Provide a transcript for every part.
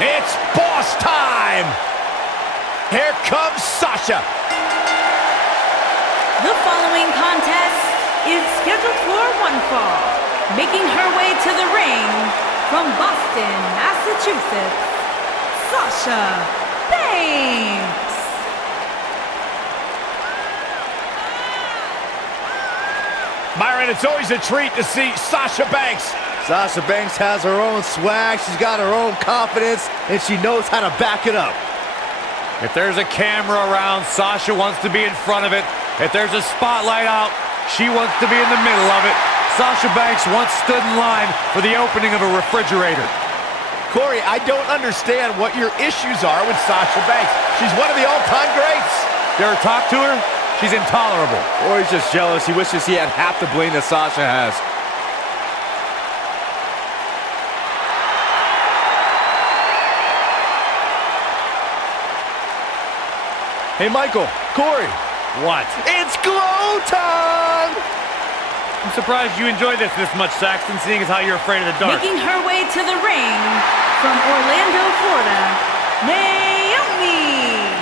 It's boss time! Here comes Sasha. The following contest is scheduled for one fall. Making her way to the ring from Boston, Massachusetts, Sasha Banks. Byron, it's always a treat to see Sasha Banks. Sasha Banks has her own swag, she's got her own confidence, and she knows how to back it up. If there's a camera around, Sasha wants to be in front of it. If there's a spotlight out, she wants to be in the middle of it. Sasha Banks once stood in line for the opening of a refrigerator. Corey, I don't understand what your issues are with Sasha Banks. She's one of the all-time greats. You ever talk to her? She's intolerable. Or he's just jealous. He wishes he had half the bling that Sasha has. Hey, Michael, Corey. What? It's glow time! I'm surprised you enjoy this much, Saxton, seeing as how you're afraid of the dark. Making her way to the ring from Orlando, Florida, Naomi.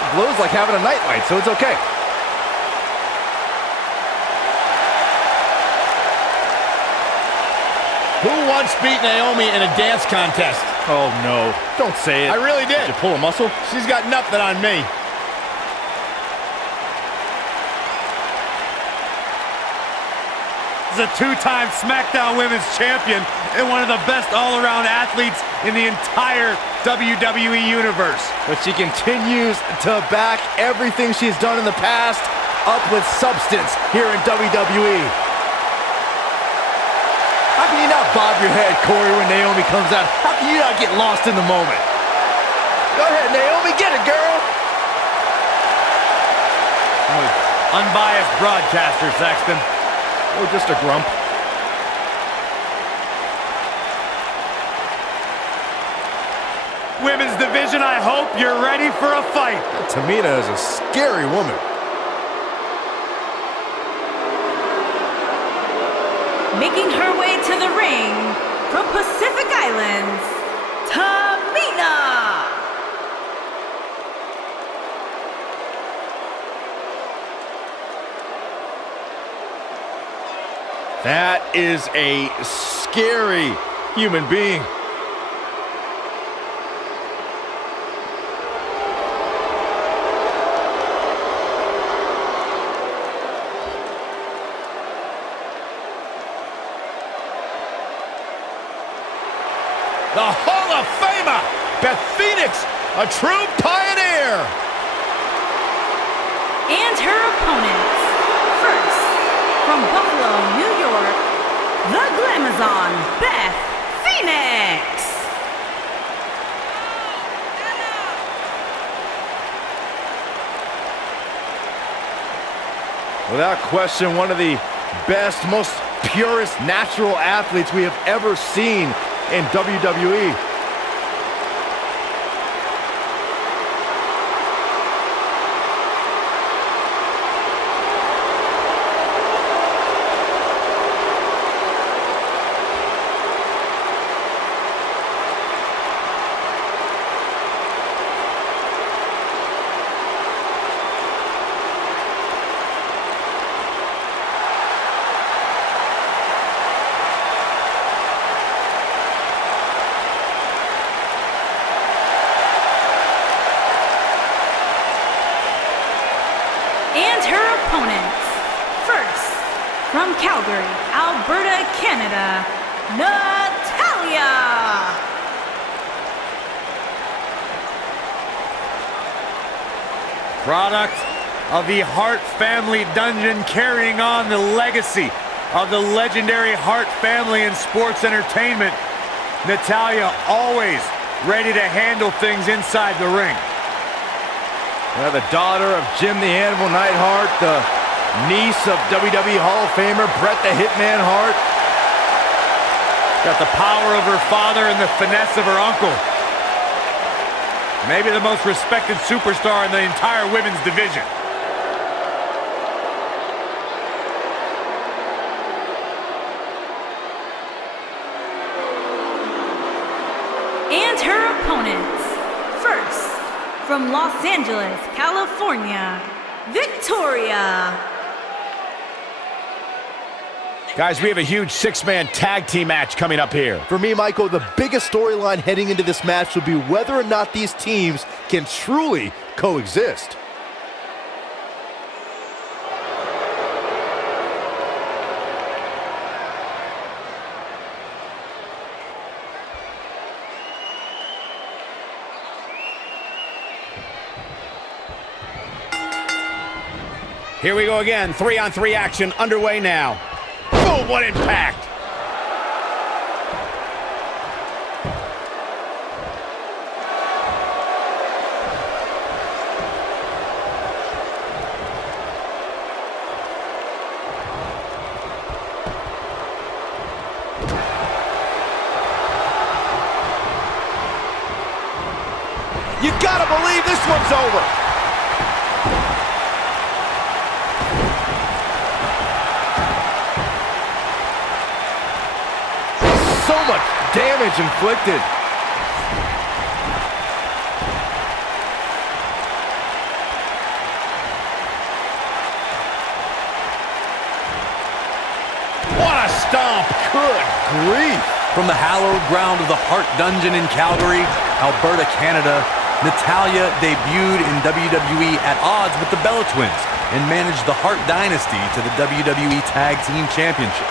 It glows like having a nightlight, so it's okay. Who once beat Naomi in a dance contest? Oh, no. Don't say it. I really did. Did you pull a muscle? She's got nothing on me. Is a two-time SmackDown Women's Champion and one of the best all-around athletes in the entire WWE Universe. But she continues to back everything she's done in the past up with substance here in WWE. How can you not bob your head, Corey, when Naomi comes out? How can you not get lost in the moment? Go ahead, Naomi, get it, girl! Unbiased broadcaster, Saxton. Oh, just a grump. Women's division, I hope you're ready for a fight. Tamina is a scary woman. Making her way to the ring from Pacific Islands, Tamina. That is a scary human being. The Hall of Famer, Beth Phoenix, a true pioneer. And her opponents. First, from Buffalo, New York, the Glamazon, Beth Phoenix. Without question, one of the best, most purest natural athletes we have ever seen in WWE. And her opponents. First, from Calgary, Alberta, Canada, Natalya. Product of the Hart family dungeon, carrying on the legacy of the legendary Hart family in sports entertainment. Natalya always ready to handle things inside the ring. The daughter of Jim the Animal Neidhart, the niece of WWE Hall of Famer Bret the Hitman Hart. Got the power of her father and the finesse of her uncle. Maybe the most respected superstar in the entire women's division. from Los Angeles, California, Victoria. Guys, we have a huge six-man tag team match coming up here. For me, Michael, the biggest storyline heading into this match will be whether or not these teams can truly coexist. Here we go again. 3-on-3 action underway now. Boom, what impact! You gotta believe this one's over. So much damage inflicted. What a stomp! Good grief. From the hallowed ground of the Hart Dungeon in Calgary, Alberta, Canada, Natalya debuted in WWE at odds with the Bella Twins and managed the Hart Dynasty to the WWE Tag Team Championship.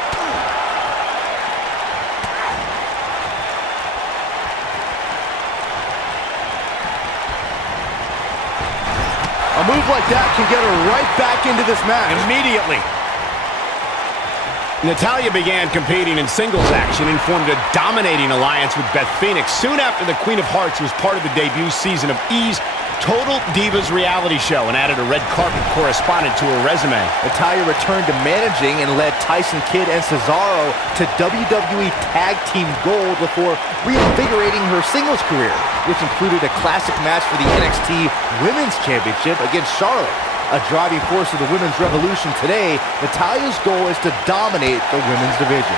A move like that can get her right back into this match. Immediately. Natalya began competing in singles action and formed a dominating alliance with Beth Phoenix soon after the Queen of Hearts was part of the debut season of E's Total Divas reality show and added a red carpet correspondent to her resume. Natalya returned to managing and led Tyson Kidd and Cesaro to WWE Tag Team Gold before reinvigorating her singles career, which included a classic match for the NXT Women's Championship against Charlotte. A driving force of the women's revolution today, Natalya's goal is to dominate the women's division.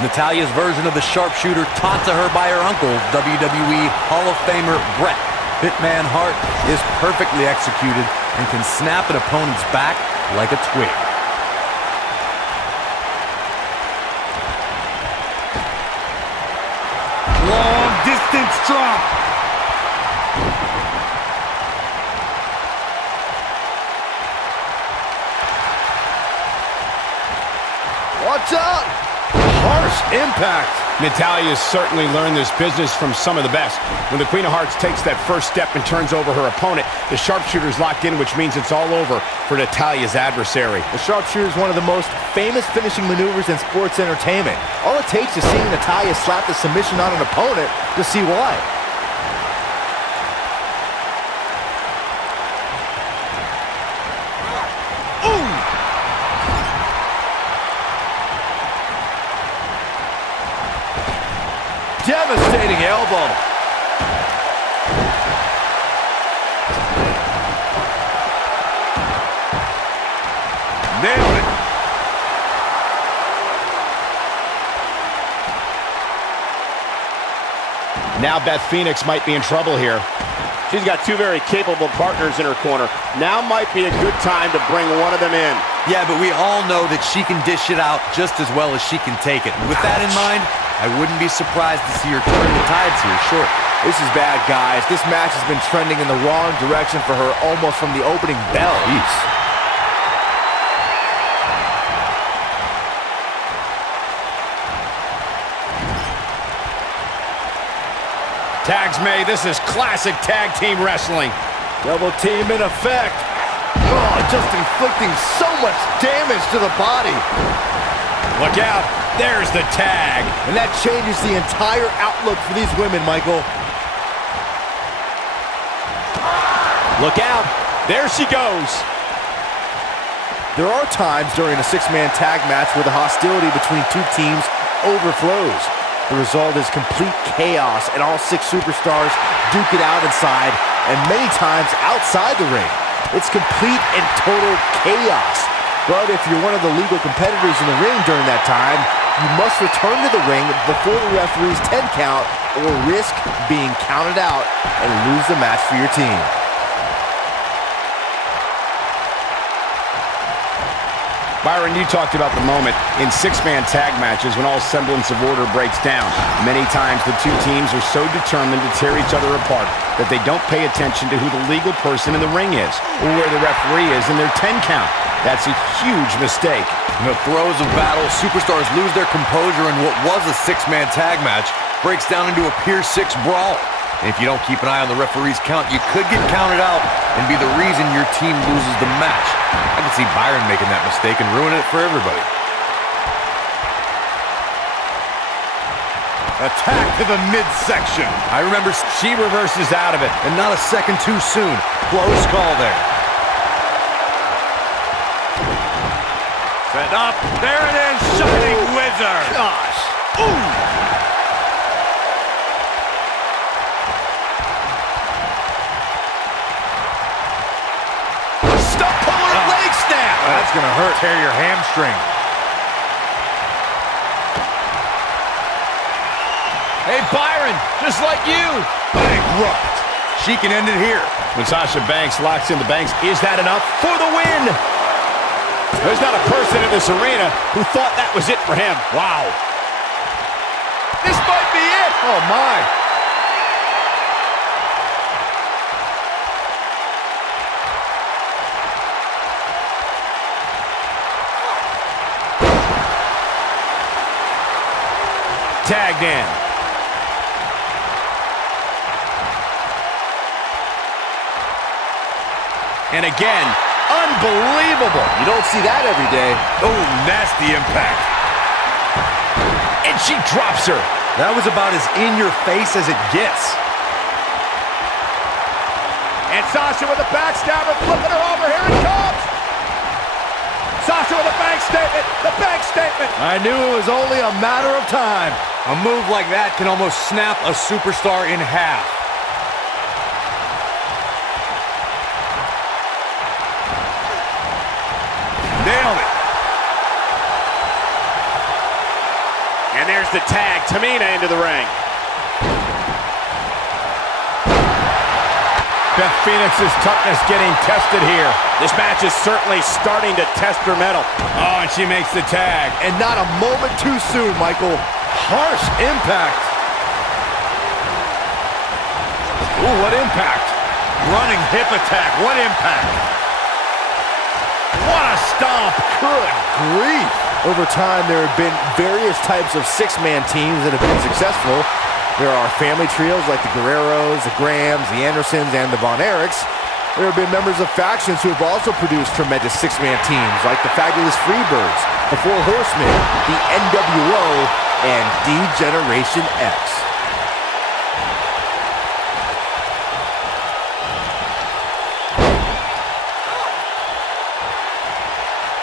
Natalya's version of the sharpshooter taught to her by her uncle, WWE Hall of Famer Bret Hitman Hart, is perfectly executed and can snap an opponent's back like a twig. Long distance drop. Watch out! Harsh impact. Natalya has certainly learned this business from some of the best. When the Queen of Hearts takes that first step and turns over her opponent, the sharpshooter's locked in, which means it's all over for Natalya's adversary. The sharpshooter is one of the most famous finishing maneuvers in sports entertainment. All it takes is seeing Natalya slap the submission on an opponent to see why. Devastating elbow. Nailed it. Now Beth Phoenix might be in trouble here. She's got two very capable partners in her corner. Now might be a good time to bring one of them in. Yeah, but we all know that she can dish it out just as well as she can take it. With that in mind, I wouldn't be surprised to see her turn the tides here shortly. This is bad, guys. This match has been trending in the wrong direction for her almost from the opening bell. Jeez. Tags made. This is classic tag team wrestling. Double team in effect. Oh, just inflicting so much damage to the body. Look out. There's the tag. And that changes the entire outlook for these women, Michael. Look out. There she goes. There are times during a six-man tag match where the hostility between two teams overflows. The result is complete chaos, and all six superstars duke it out inside and many times outside the ring. It's complete and total chaos. But if you're one of the legal competitors in the ring during that time, You must return to the ring before the referee's 10 count or risk being counted out and lose the match for your team. Byron, you talked about the moment in six-man tag matches when all semblance of order breaks down. Many times the two teams are so determined to tear each other apart that they don't pay attention to who the legal person in the ring is or where the referee is in their 10 count. That's a huge mistake. In the throes of battle, superstars lose their composure, and what was a six-man tag match breaks down into a Pier 6 brawl. And if you don't keep an eye on the referee's count, you could get counted out and be the reason your team loses the match. I can see Byron making that mistake and ruining it for everybody. Attack to the midsection. I remember She reverses out of it. and not a second too soon. Close call there. Set up. There it is. Shining Wizard. Gosh. Ooh. Stump puller leg snap. That's going to hurt. Tear your hamstring. Hey, Byron, just like you. Bankrupt. She can end it here. When Sasha Banks locks in the Banks, is that enough for the win? There's not a person in this arena who thought that was it for him. Wow. This might be it. Oh, my. Tagged in. And again, unbelievable. You don't see that every day. Oh, nasty impact. And she drops her. That was about as in your face as it gets. And Sasha with a backstabber, flipping her over. Here it comes. Sasha with a bank statement. The bank statement. I knew it was only a matter of time. A move like that can almost snap a superstar in half. Nailed it. And there's the tag. Tamina into the ring. Beth Phoenix's toughness getting tested here. This match is certainly starting to test her mettle. Oh, and she makes the tag. And not a moment too soon, Michael. Harsh impact. Ooh, what impact. Running hip attack. What impact. What a stomp. Good grief. Over time, there have been various types of six-man teams that have been successful. There are family trios like the Guerreros, the Grahams, the Andersons, and the Von Erichs. There have been members of factions who have also produced tremendous six-man teams like the Fabulous Freebirds, the Four Horsemen, the NWO, and D-Generation X.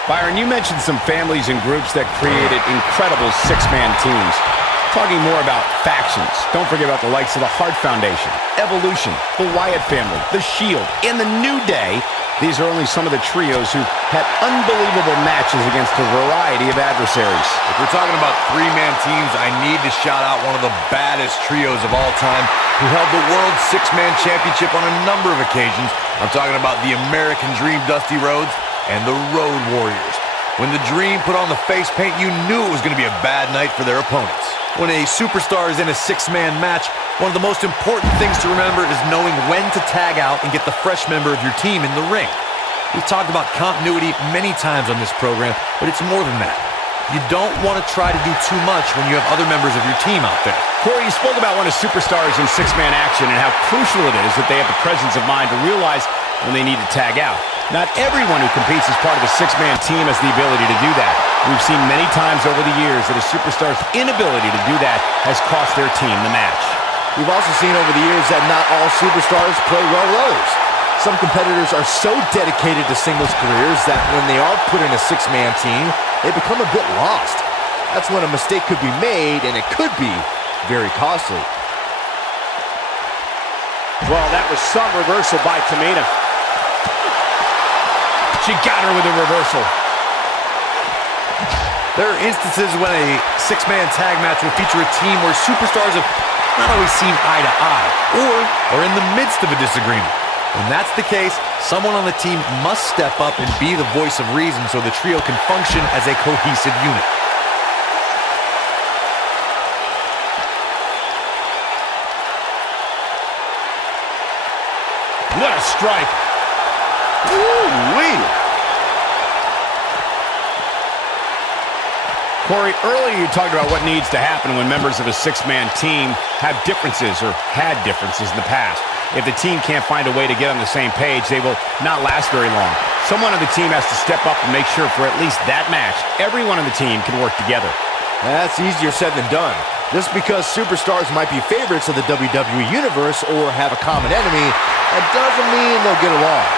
Byron, you mentioned some families and groups that created incredible six-man teams. Talking more about factions, don't forget about the likes of the Hart Foundation, Evolution, the Wyatt family, the Shield, and the New Day. These are only some of the trios who had unbelievable matches against a variety of adversaries. If we're talking about three-man teams, I need to shout out one of the baddest trios of all time who held the World Six-Man Championship on a number of occasions. I'm talking about the American Dream, Dusty Rhodes, and the Road Warriors. When the Dream put on the face paint, you knew it was going to be a bad night for their opponents. When a superstar is in a six-man match, one of the most important things to remember is knowing when to tag out and get the fresh member of your team in the ring. We've talked about continuity many times on this program, but it's more than that. You don't want to try to do too much when you have other members of your team out there. Corey, you spoke about one of superstars in six-man action and how crucial it is that they have the presence of mind to realize when they need to tag out. Not everyone who competes as part of a six-man team has the ability to do that. We've seen many times over the years that a superstar's inability to do that has cost their team the match. We've also seen over the years that not all superstars play well roles. Some competitors are so dedicated to singles careers that when they are put in a six-man team, they become a bit lost. That's when a mistake could be made, and it could be very costly. Well, that was some reversal by Tamina. She got her with a reversal. There are instances when a six-man tag match will feature a team where superstars have not always seen eye to eye, or are in the midst of a disagreement. When that's the case, someone on the team must step up and be the voice of reason so the trio can function as a cohesive unit. What a strike. Ooh-wee. Corey, earlier you talked about what needs to happen when members of a six-man team have differences or had differences in the past. If the team can't find a way to get on the same page, they will not last very long. Someone on the team has to step up and make sure for at least that match, everyone on the team can work together. That's easier said than done. Just because superstars might be favorites of the WWE Universe or have a common enemy, that doesn't mean they'll get along.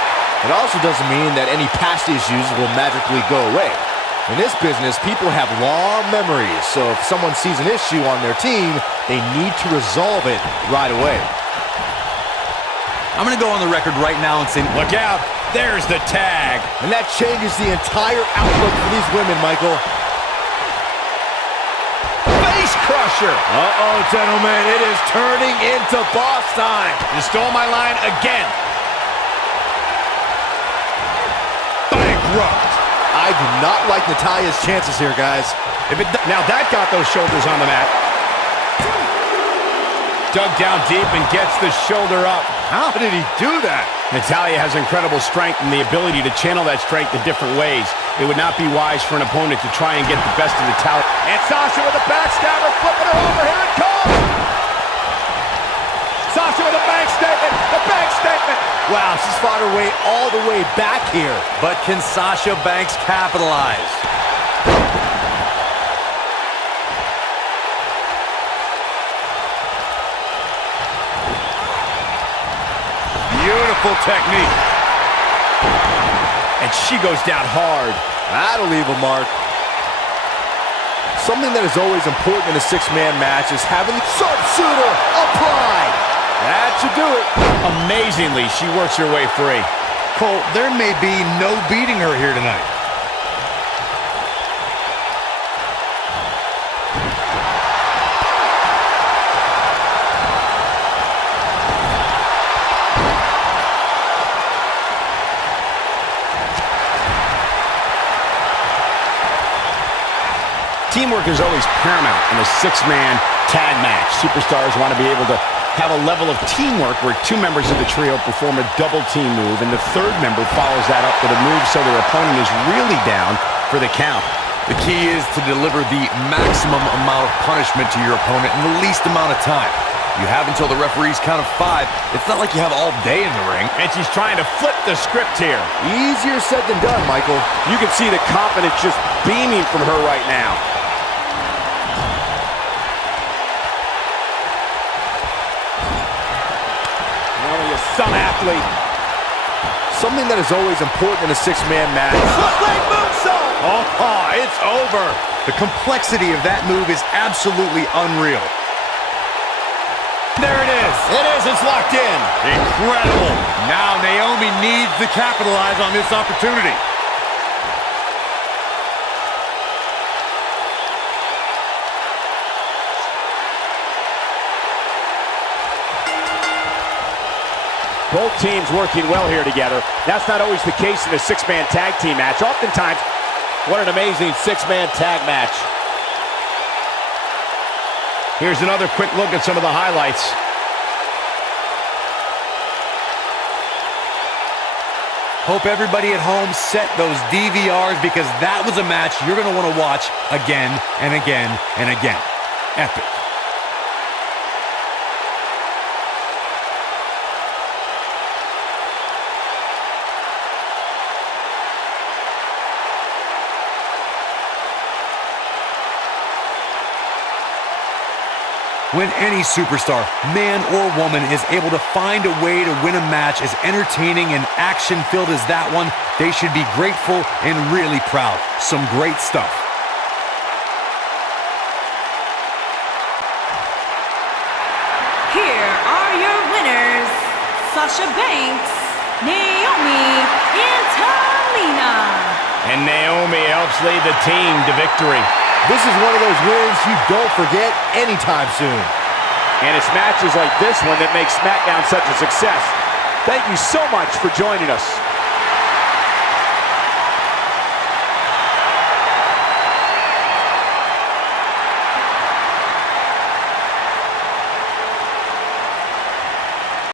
It also doesn't mean that any past issues will magically go away. In this business, people have long memories, so if someone sees an issue on their team, they need to resolve it right away. I'm going to go on the record right now and say, look out, there's the tag. And that changes the entire outlook for these women, Michael. Face crusher. Uh-oh, gentlemen, it is turning into boss time. You stole my line again. Bankrupt. I do not like Natalya's chances here, guys. Now that got those shoulders on the mat. Dug down deep and gets the shoulder up. How did he do that? Natalya has incredible strength and the ability to channel that strength in different ways. It would not be wise for an opponent to try and get the best of Natalya. And Sasha with a backstabber, flipping her over. Here it comes! Sasha with a bank statement. The bank statement. Wow, she's fought her way all the way back here. but can Sasha Banks capitalize? Beautiful technique. And she goes down hard. That'll leave a mark. Something that is always important in a six-man match is having the sharpshooter applied. That should do it. Amazingly, she works her way free. Cole, there may be no beating her here tonight. Teamwork is always paramount in a six-man tag match. Superstars want to be able to have a level of teamwork where two members of the trio perform a double team move, and the third member follows that up with a move so their opponent is really down for the count. The key is to deliver the maximum amount of punishment to your opponent in the least amount of time. You have until the referee's count of 5. It's not like you have all day in the ring. And she's trying to flip the script here. Easier said than done, Michael. You can see the confidence just beaming from her right now. Some athlete. Something that is always important in a six-man match. Footleg moonsault! Oh, it's over. The complexity of that move is absolutely unreal. There it is. It is. It's locked in. Incredible. Now Naomi needs to capitalize on this opportunity. Both teams working well here together. That's not always the case in a six-man tag team match. Oftentimes, what an amazing six-man tag match. Here's another quick look at some of the highlights. Hope everybody at home set those DVRs because that was a match you're going to want to watch again and again and again. Epic. When any superstar, man or woman, is able to find a way to win a match as entertaining and action-filled as that one, they should be grateful and really proud. Some great stuff. Here are your winners, Sasha Banks, Naomi, and Natalya. And Naomi helps lead the team to victory. This is one of those wins you don't forget anytime soon. And it's matches like this one that make SmackDown such a success. Thank you so much for joining us.